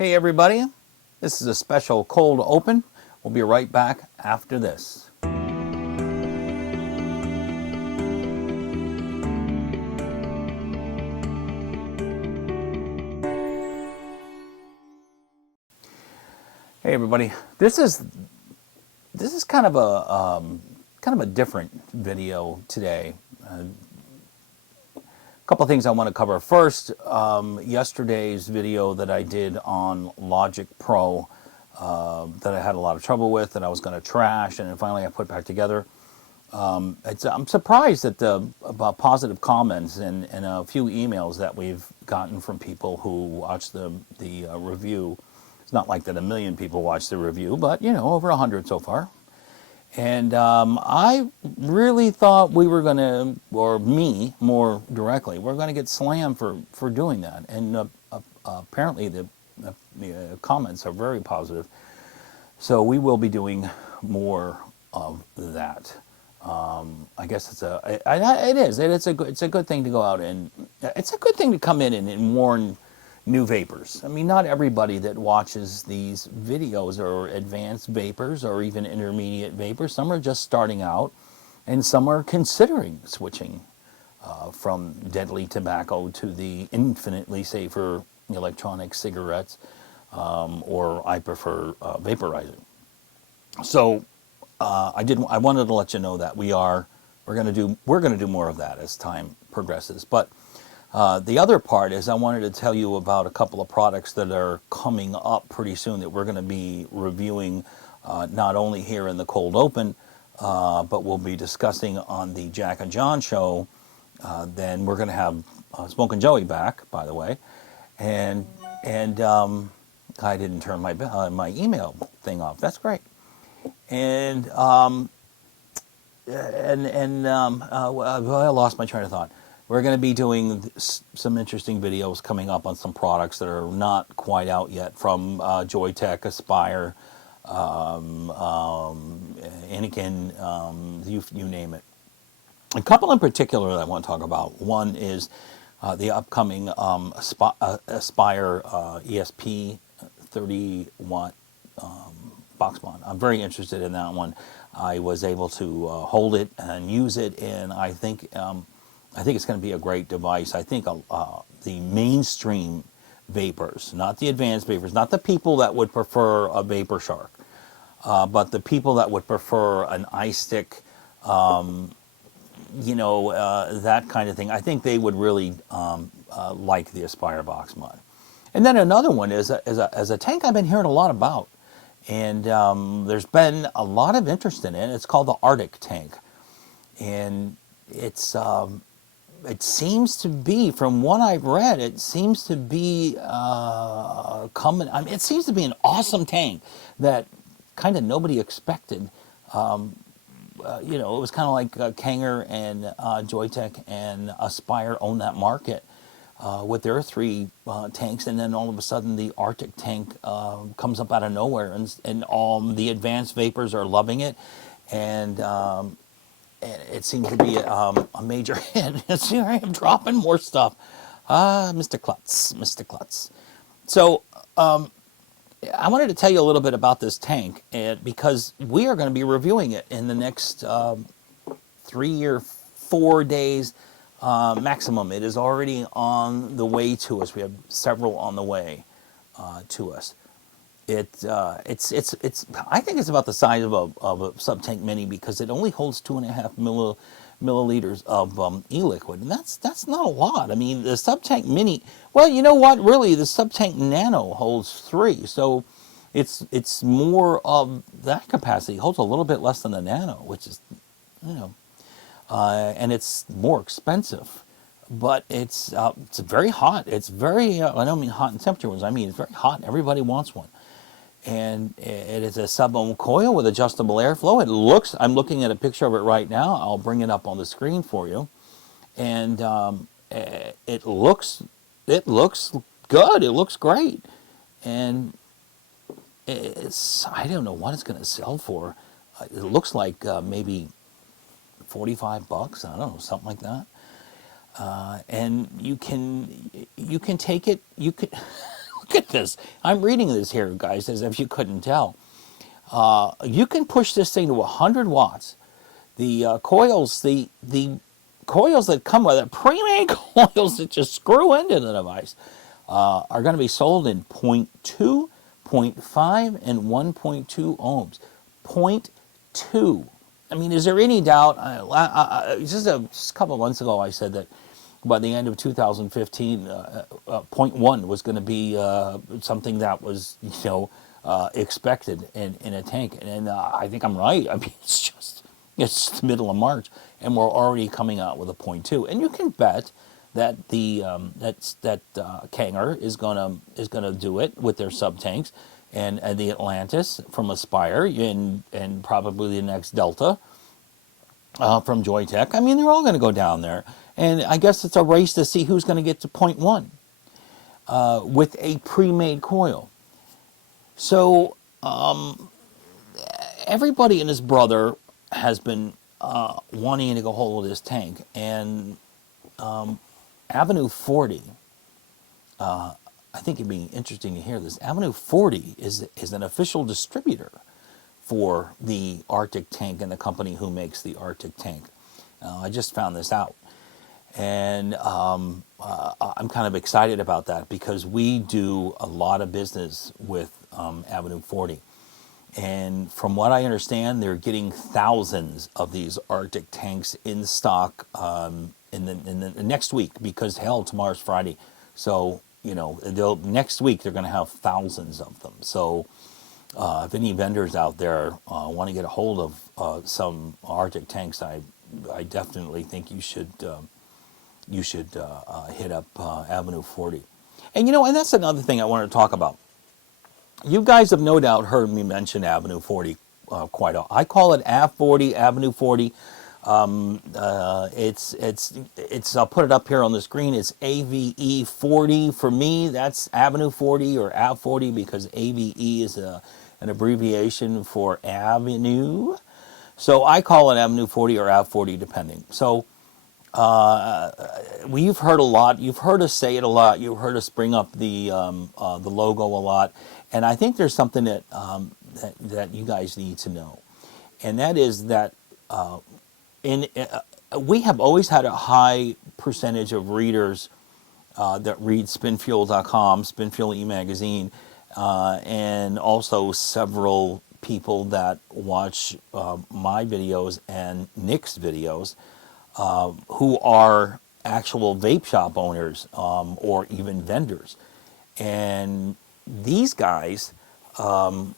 Hey everybody, this is a special cold open. We'll be right back after this. Hey everybody, this is kind of a different video today. A couple things I want to cover. First, yesterday's video that I did on Logic Pro that I had a lot of trouble with, that I was going to trash, and then finally I put back together. I'm surprised at the about positive comments and a few emails that we've gotten from people who watched the review. It's not like that a million people watched the review, but you know, over 100 so far. And I really thought we were going to, or me more directly, we're going to get slammed for doing that. And apparently the comments are very positive. So we will be doing more of that. I guess it's a good thing to go out, and it's a good thing to come in and warn new vapors. I mean, not everybody that watches these videos are advanced vapors or even intermediate vapors. Some are just starting out, and some are considering switching from deadly tobacco to the infinitely safer electronic cigarettes, or I prefer vaporizing. So I wanted to let you know that we're going to do more of that as time progresses. But the other part is I wanted to tell you about a couple of products that are coming up pretty soon that we're going to be reviewing, not only here in the Cold Open, but we'll be discussing on the Jack and John show. Then we're going to have Smoke and Joey back, by the way, and I didn't turn my email thing off. That's great. And I lost my train of thought. We're going to be doing some interesting videos coming up on some products that are not quite out yet from Joytech, Aspire, Anakin, you name it. A couple in particular that I want to talk about. One is the upcoming Aspire ESP 30-watt box mod. I'm very interested in that one. I was able to hold it and use it, and I think it's going to be a great device. I think the mainstream vapors, not the advanced vapors, not the people that would prefer a Vapor Shark, but the people that would prefer an iStick, that kind of thing. I think they would really like the Aspire box mod. And then another one is a tank I've been hearing a lot about, and there's been a lot of interest in it. It's called the Artic tank, and it seems to be, from what I've read, it seems to be it seems to be an awesome tank that kind of nobody expected. It was kind of like Kanger and Joytech and Aspire own that market with their three tanks, and then all of a sudden the Artic tank comes up out of nowhere, and all the advanced vapors are loving it, and it seems to be a major hit. Here I am dropping more stuff. Mr. Klutz. So I wanted to tell you a little bit about this tank, because we are going to be reviewing it in the next 3 or 4 days maximum. It is already on the way to us. We have several on the way to us. I think it's about the size of a sub-tank mini, because it only holds 2.5 milliliters of e-liquid, and that's not a lot. I mean, the sub-tank mini, well, you know what, really, the sub-tank nano holds 3, so it's more of that capacity. It holds a little bit less than the nano, which is, and it's more expensive, but it's very hot. It's very, I don't mean hot in temperature, I mean it's very hot. Everybody wants one. And it is a sub-ohm coil with adjustable airflow. It looks, I'm looking at a picture of it right now. I'll bring it up on the screen for you. And it looks good. It looks great. And I don't know what it's going to sell for. It looks like maybe $45. I don't know, something like that. And you can take it. You could look at this. I'm reading this here, guys, as if you couldn't tell. You can push this thing to 100 watts. The coils, the coils that come with it, pre-made coils that just screw into the device, are going to be sold in 0.2, 0.5, and 1.2 ohms. 0.2. I mean, is there any doubt? Just a couple of months ago, I said that by the end of 2015, 0.1 was going to be something that was, expected in a tank. And I think I'm right. I mean, it's the middle of March, and we're already coming out with a 0.2. And you can bet that the Kanger is gonna do it with their sub tanks, and the Atlantis from Aspire, and probably the next Delta from Joytech. I mean, they're all going to go down there, and I guess it's a race to see who's going to get to 0.1 with a pre-made coil. So everybody and his brother has been wanting to go hold of this tank, and Avenue 40, I think it'd be interesting to hear this. Avenue 40 is an official distributor for the Artic tank and the company who makes the Artic tank. I just found this out. And I'm kind of excited about that because we do a lot of business with Avenue 40. And from what I understand, they're getting thousands of these Artic tanks in stock in the next week, because hell, tomorrow's Friday. So, next week they're going to have thousands of them. So if any vendors out there want to get a hold of some Artic tanks, I definitely think you should hit up Avenue 40. And and that's another thing I want to talk about. You guys have no doubt heard me mention Avenue 40 quite often. I call it AV40, Avenue 40. It's I'll put it up here on the screen. It's AVE 40 for me. That's Avenue 40 or AV40, because AVE is an abbreviation for Avenue. So I call it Avenue 40 or AV40 depending. So we've heard a lot. You've heard us say it a lot. You've heard us bring up the logo a lot. And I think there's something that you guys need to know, and that is that we have always had a high percentage of readers that read Spinfuel.com, Spinfuel eMagazine, and also several people that watch my videos and Nick's videos, who are actual vape shop owners or even vendors. And these guys, I'm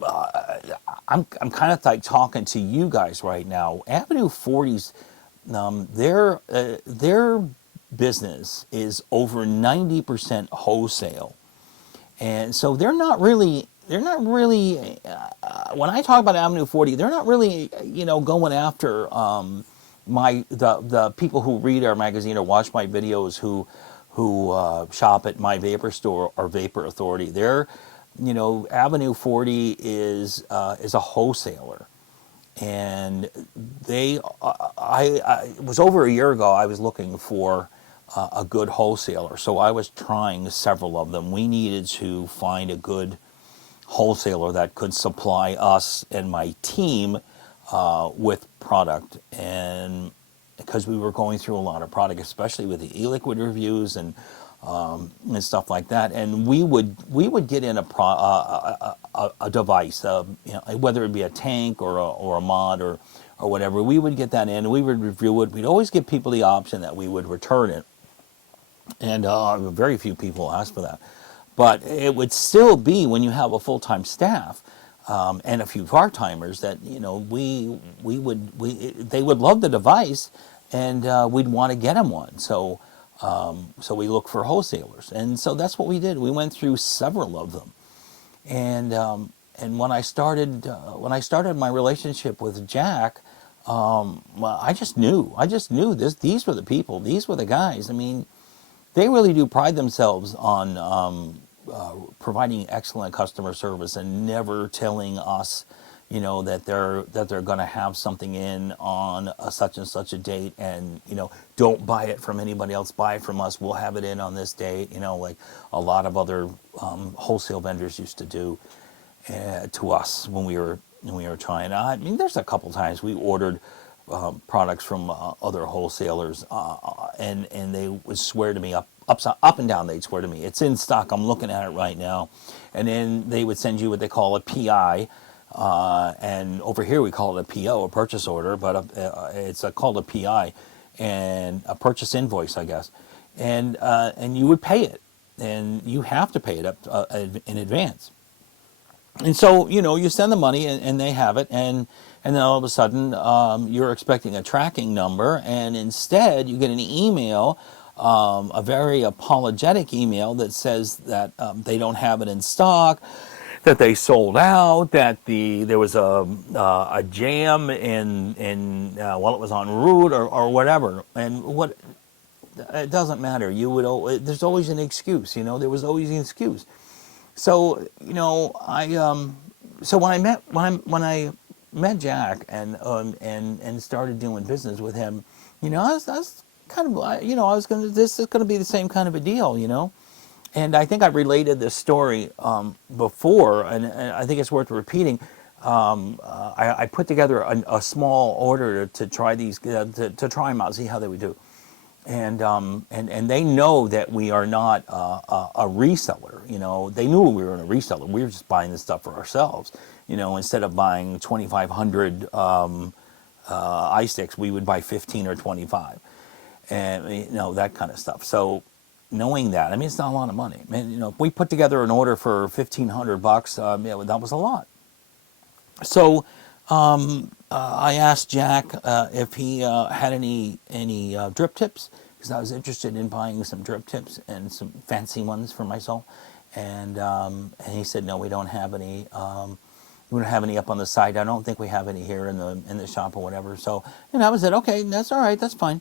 kind of like talking to you guys right now. Avenue 40's, their business is over 90% wholesale, and so they're not really. When I talk about Avenue 40, they're not really, going after the people who read our magazine or watch my videos who shop at my vapor store or Vapor Authority. They're, Avenue 40 is a wholesaler, and it was over a year ago. I was looking for a good wholesaler, so I was trying several of them. We needed to find a good wholesaler that could supply us and my team with product, and because we were going through a lot of product, especially with the eliquid reviews and stuff like that, and we would get in a device, whether it be a tank or a mod or whatever. We would get that in, and we would review it. We'd always give people the option that we would return it, and very few people asked for that. But it would still be, when you have a full-time staff and a few part-timers, that they would love the device, and we'd want to get them one. So we look for wholesalers, and so that's what we did. We went through several of them, and when I started my relationship with Jack, I just knew these were the people, these were the guys. I mean, they really do pride themselves on providing excellent customer service and never telling us, you know, that they're going to have something in on a such and such a date, and you know, don't buy it from anybody else, buy it from us, we'll have it in on this date, you know, like a lot of other wholesale vendors used to do to us when we were trying. I mean, there's a couple times we ordered products from other wholesalers, and they would swear to me up and down. They'd swear to me, it's in stock. I'm looking at it right now, and then they would send you what they call a PI, and over here we call it a PO, a purchase order, but it's called a PI, and a purchase invoice, I guess, and you would pay it, and you have to pay it up in advance. And so, you know, you send the money and they have it, and then all of a sudden you're expecting a tracking number, and instead you get an email, a very apologetic email that says that they don't have it in stock, that they sold out, that there was a jam while it was en route or whatever. And it doesn't matter. There's always an excuse, you know. There was always an excuse. So, you know, so when I met Jack and started doing business with him, you know, I was kind of, you know, this is gonna be the same kind of a deal, you know. And I think I related this story before, and I think it's worth repeating. I put together a small order to try these, to try them out, see how they would do. And they know that we are not a reseller. You know, they knew we were a reseller. We were just buying this stuff for ourselves. You know, instead of buying 2,500 iSticks, we would buy 15 or 25, and you know, that kind of stuff. So knowing that, I mean, it's not a lot of money. I mean, you know, if we put together an order for $1,500, yeah, that was a lot. So I asked Jack if he had any drip tips, because I was interested in buying some drip tips and some fancy ones for myself. And he said, no, we don't have any. We don't have any up on the site. I don't think we have any here in the shop or whatever. So, and I said, okay, that's all right, that's fine.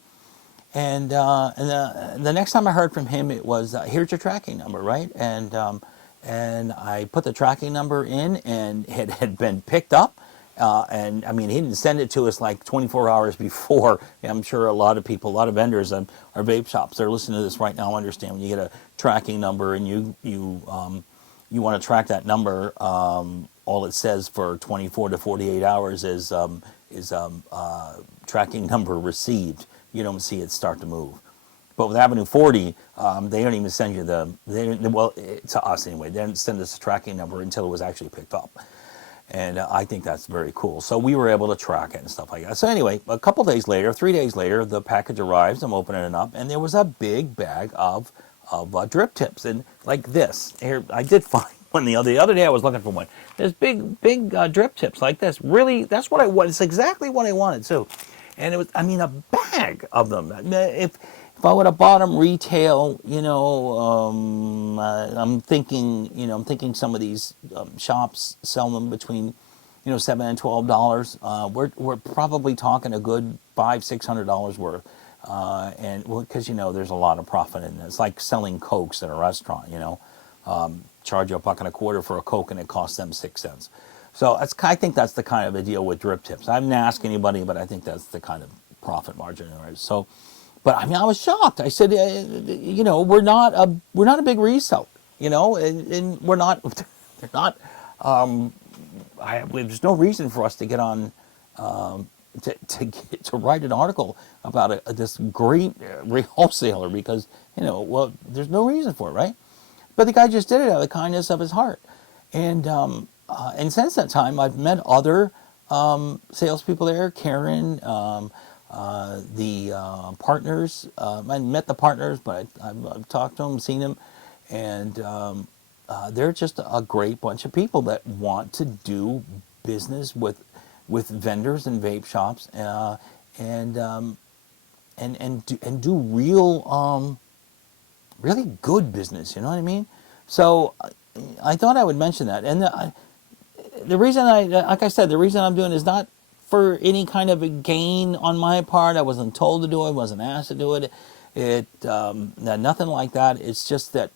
And the next time I heard from him, it was, here's your tracking number, right? And I put the tracking number in, and it had been picked up. And I mean, he didn't send it to us like 24 hours before. I'm sure a lot of people, a lot of vendors are vape shops, they're listening to this right now, understand when you get a tracking number and you want to track that number, all it says for 24 to 48 hours is tracking number received. You don't see it start to move. But with Avenue 40, they don't even send you well, to us anyway, they didn't send us a tracking number until it was actually picked up. And I think that's very cool. So we were able to track it and stuff like that. So anyway, a couple days later, 3 days later, the package arrives. I'm opening it up, and there was a big bag of drip tips. And like this, here, I did find one the other day. I was looking for one. There's big drip tips like this. Really, that's what I wanted. It's exactly what I wanted too. And it was, I mean, a bag of them. If I would have bought them retail, you know, I'm thinking some of these shops sell them between, you know, $7 and $12. We're probably talking a good $500-600 worth, and because you know there's a lot of profit in this. It's like selling Cokes at a restaurant, you know, charge you $1.25 for a Coke and it costs them 6 cents. So I think that's the kind of a deal with drip tips. I didn't ask anybody, but I think that's the kind of profit margin there is. So. But I mean, I was shocked. I said, you know, we're not a big reseller, you know, and we're not. They're not. There's no reason for us to get on to write an article about this great wholesaler, because you know, well, there's no reason for it, right? But the guy just did it out of the kindness of his heart, and since that time, I've met other salespeople there, Karen. The partners, I met the partners, but I've talked to them, seen them, and they're just a great bunch of people that want to do business with vendors and vape shops, and do real, really good business. You know what I mean? So I thought I would mention that, and the reason like I said, the reason I'm doing it is not for any kind of a gain on my part. I wasn't told to do it, wasn't asked to do it. Nothing like that. It's just that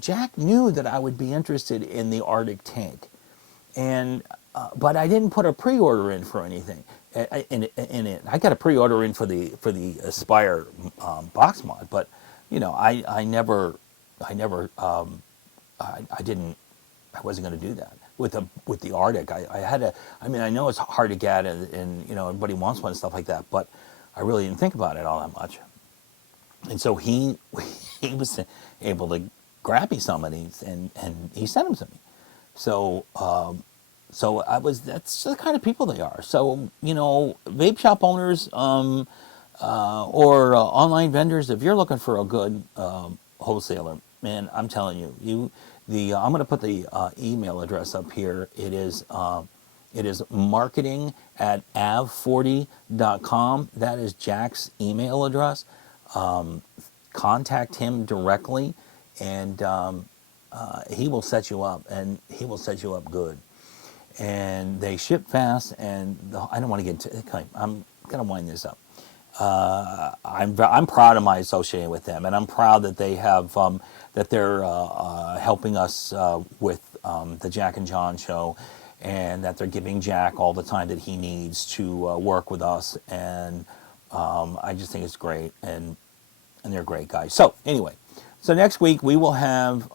Jack knew that I would be interested in the Artic tank, and but I didn't put a pre-order in for anything in it. I got a pre-order in for the Aspire box mod, but I never I didn't. I wasn't going to do that with the Artic. I had to. I mean, I know it's hard to get, and everybody wants one and stuff like that, but I really didn't think about it all that much. And so he was able to grab me some of these, and he sent them to me. So that's the kind of people they are. So vape shop owners or online vendors, if you're looking for a good wholesaler, man, I'm telling you, I'm going to put the email address up here. It is marketing@av40.com. That is Jack's email address. Contact him directly, and he will set you up, and he will set you up good. And they ship fast, and I don't want to get into. Okay, I'm gonna wind this up. I'm proud of my association with them, and I'm proud that they have that they're helping us with the Jack and John show, and that they're giving Jack all the time that he needs to work with us, and I just think it's great, and they're great guys. So anyway, so next week we will have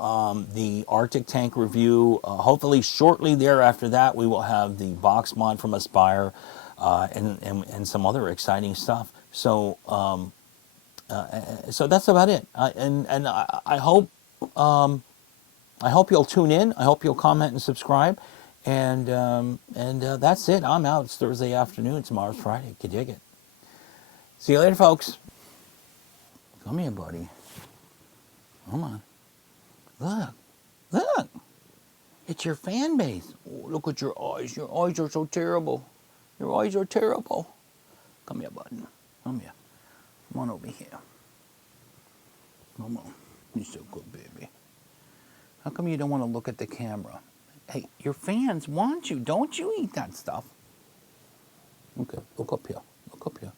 the Artic tank review. Hopefully shortly thereafter that we will have the box mod from Aspire and some other exciting stuff. So so that's about it. And I hope you'll tune in. I hope you'll comment and subscribe. And that's it. I'm out. It's Thursday afternoon. Tomorrow's Friday. Can you dig it? See you later, folks. Come here, buddy. Come on. Look. It's your fan base. Oh, look at your eyes. Your eyes are so terrible. Your eyes are terrible. Come here, bud. Come here. Come on over here. Come on. You're so good, baby. How come you don't want to look at the camera? Hey, your fans want you. Don't you eat that stuff. Okay, look up here. Look up here.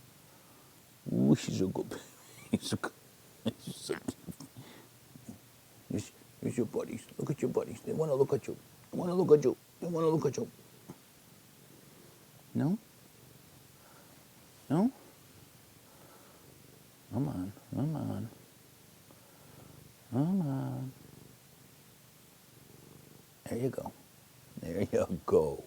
Ooh, she's so good, baby. He's so good. He's so good. Here's your buddies. Look at your buddies. They want to look at you. They want to look at you. They want to look at you. No? No? Come on. Come on. Come on. There you go. There you go.